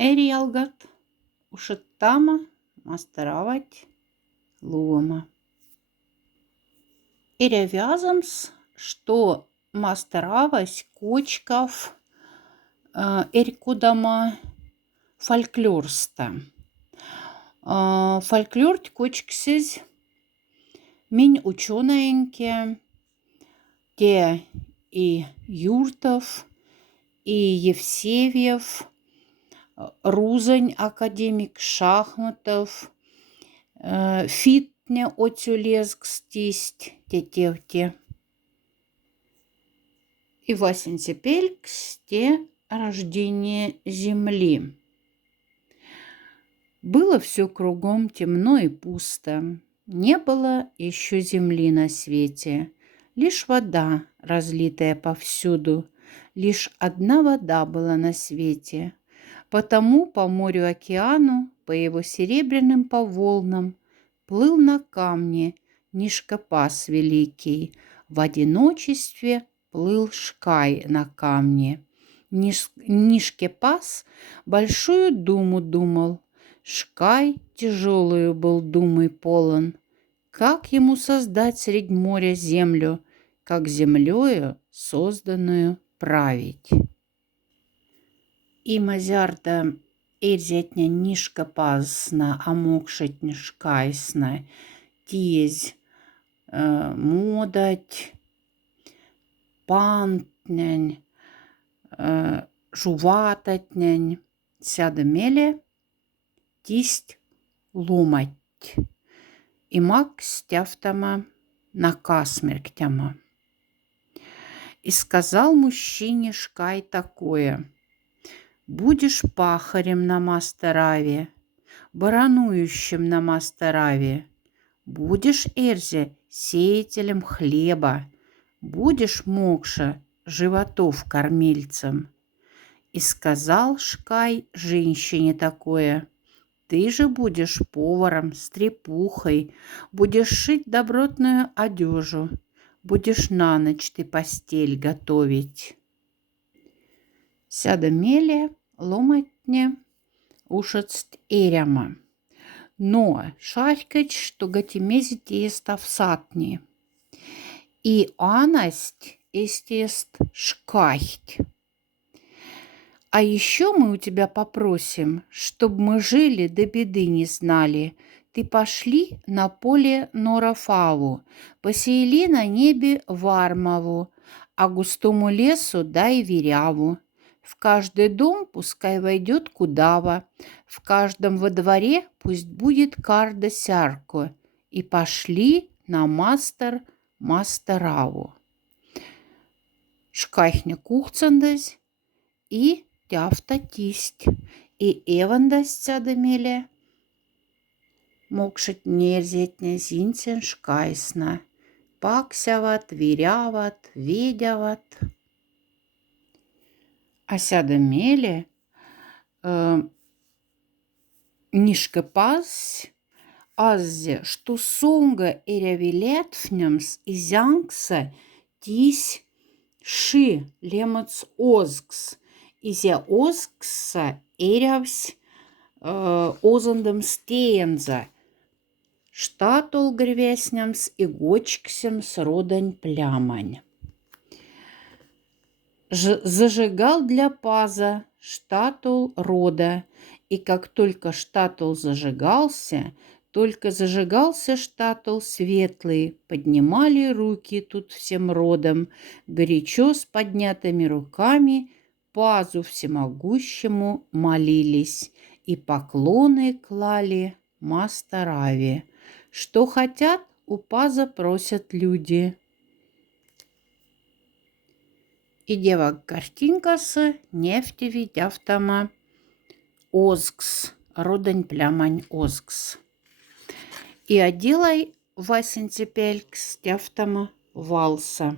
Eri algat ушаттама мастеровать луома. Ире вязамс, что мастеровать кочков эркудама фольклорста. Фольклор кочксиз минь ученаеньке те и Юртов, и Евсевьев, Рузань академик Шахматов, Фитне отюлезгстисть тетевте. И Васенцепельксте рождение земли. Было все кругом темно и пусто. Не было еще земли на свете. Лишь вода, разлитая повсюду. Лишь одна вода была на свете. Потому по морю-океану, по его серебряным по волнам, плыл на камне Нишкопас великий. В одиночестве плыл Шкай на камне. Нишкепас большую думу думал. Шкай тяжелую был думой полон. Как ему создать средь моря землю, как землею созданную править? И мазярда эрзятня Нишкопасна, амокшетня Шкайсна, тезь модать, пантнянь, жувататнянь, сядемеле, тисть ломать. И мак стяфтама накасмерктяма. И сказал мужчине Шкай такое: будешь пахарем на Мастераве, баранующим на Мастераве, будешь, Эрзе, сеятелем хлеба, будешь, Мокша, животов кормильцем. И сказал Шкай женщине такое: ты же будешь поваром, стрепухой, будешь шить добротную одежу, будешь на ночь ты постель готовить. Сядемеле ломатне ушаст эряма, но шарькать, что гатимезить есть в сатни. И анасть есть шкахть. А еще мы у тебя попросим, чтобы мы жили да беды не знали. Ты пошли на поле Норафаву, посеяли на небе Вармаву, а густому лесу дай веряву. В каждый дом пускай войдет кудава, в каждом во дворе пусть будет карда сярко. И пошли на Мастераву. Шкайхня кухцандась и тяфта тисть, и эвандась сядемеле, мокшет нерзетня зинцен Шкайсна, паксяват, веряват, ведяват. А сядемеле Нишкопас аззе, что сонга эрявилетфнямс изянгса тись ши лемац озгс. Изя озгса эрявсь озандам стеенза, штатул грвеснямс и гочксемс родань плямань. Зажигал для паза штатул рода, и как только штатул зажигался, только зажигался штатул светлый, поднимали руки тут всем родом, горячо с поднятыми руками пазу всемогущему молились и поклоны клали Мастераве. Что хотят, у паза просят люди. И дева картинкасы нефти видявтама озгс, родань плямань озгс. И оделай Васенцепелькс тяфтама валса.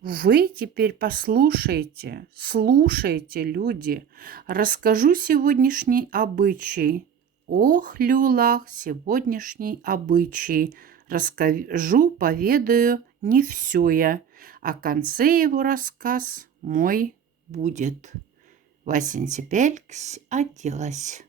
Вы теперь послушайте, слушайте, люди, расскажу сегодняшний обычай. Ох, люлах, сегодняшний обычай. Расскажу, поведаю не все я, а конце его рассказ мой будет. Васенсипелькс оделась.